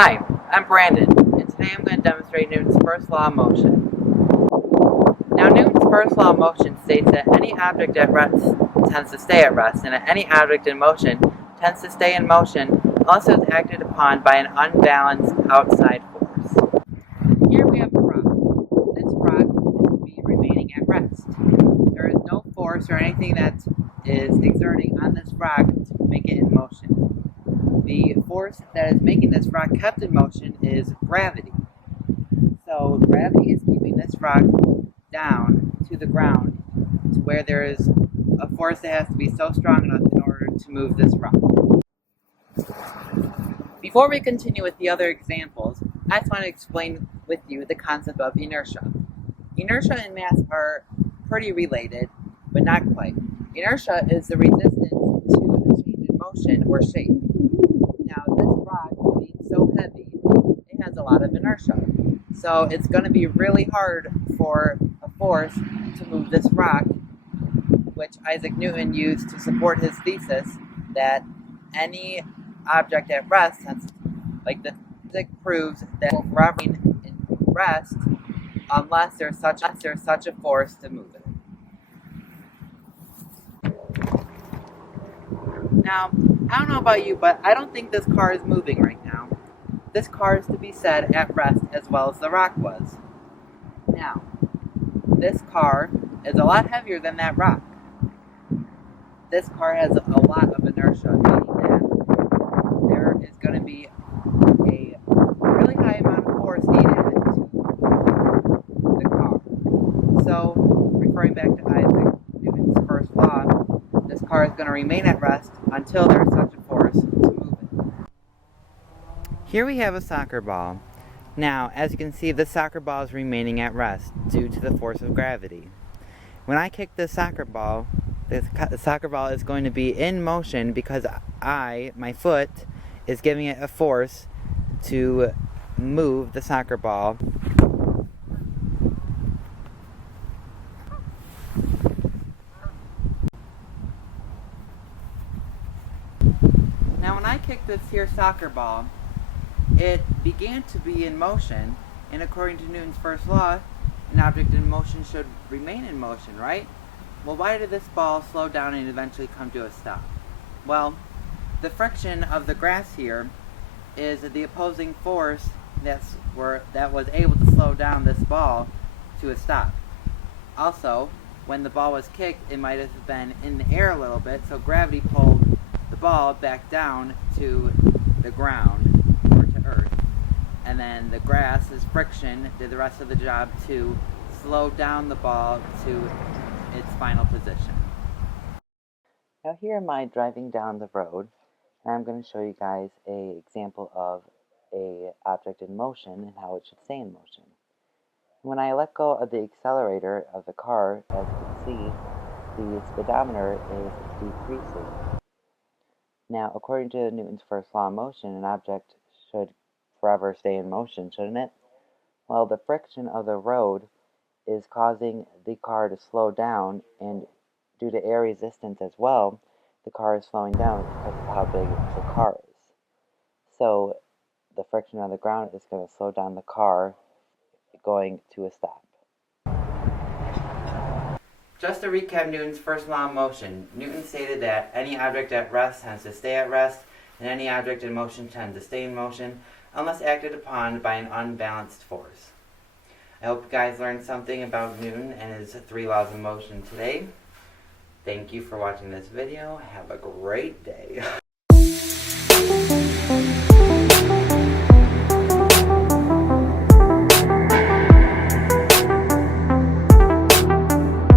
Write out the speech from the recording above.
Hi, I'm Brandon, and today I'm going to demonstrate Newton's first law of motion. Now, Newton's first law of motion states that any object at rest tends to stay at rest, and that any object in motion tends to stay in motion unless it is acted upon by an unbalanced outside force. Here we have a rock. This rock is to be remaining at rest. There is no force or anything that is exerting on this rock to make it in motion. The force that is making this rock kept in motion is gravity. So gravity is keeping this rock down to the ground to where there is a force that has to be so strong enough in order to move this rock. Before we continue with the other examples, I just want to explain with you the concept of inertia. Inertia and mass are pretty related, but not quite. Inertia is the resistance to a change in motion or shape. Now, this rock being so heavy, it has a lot of inertia. So it's going to be really hard for a force to move this rock, which Isaac Newton used to support his thesis that any object at rest, like the physics proves that will remain in rest unless there's such a force to move it. Now, I don't know about you, but I don't think this car is moving right now. This car is to be said at rest as well as the rock was. Now, this car is a lot heavier than that rock. This car has a lot of inertia, meaning that there is going to be a really high amount of force needed to move the car. So, referring back to Isaac Newton's first law, this car is going to remain at rest until there is such a force to move it. Here we have a soccer ball. Now, as you can see, the soccer ball is remaining at rest due to the force of gravity. When I kick this soccer ball, the soccer ball is going to be in motion because my foot, is giving it a force to move the soccer ball. Now, when I kick this here soccer ball, it began to be in motion, and according to Newton's first law, an object in motion should remain in motion, right? Well, why did this ball slow down and eventually come to a stop? Well, the friction of the grass here is the opposing force that was able to slow down this ball to a stop. Also, when the ball was kicked, it might have been in the air a little bit, so gravity pulled the ball back down to the ground, or to earth. And then the grass's friction did the rest of the job to slow down the ball to its final position. Now here am I driving down the road, and I'm going to show you guys an example of an object in motion and how it should stay in motion. When I let go of the accelerator of the car, as you can see, the speedometer is decreasing. Now, according to Newton's first law of motion, an object should forever stay in motion, shouldn't it? Well, the friction of the road is causing the car to slow down, and due to air resistance as well, the car is slowing down because of how big the car is. So, the friction on the ground is going to slow down the car going to a stop. Just to recap Newton's first law of motion, Newton stated that any object at rest tends to stay at rest, and any object in motion tends to stay in motion unless acted upon by an unbalanced force. I hope you guys learned something about Newton and his 3 laws of motion today. Thank you for watching this video. Have a great day.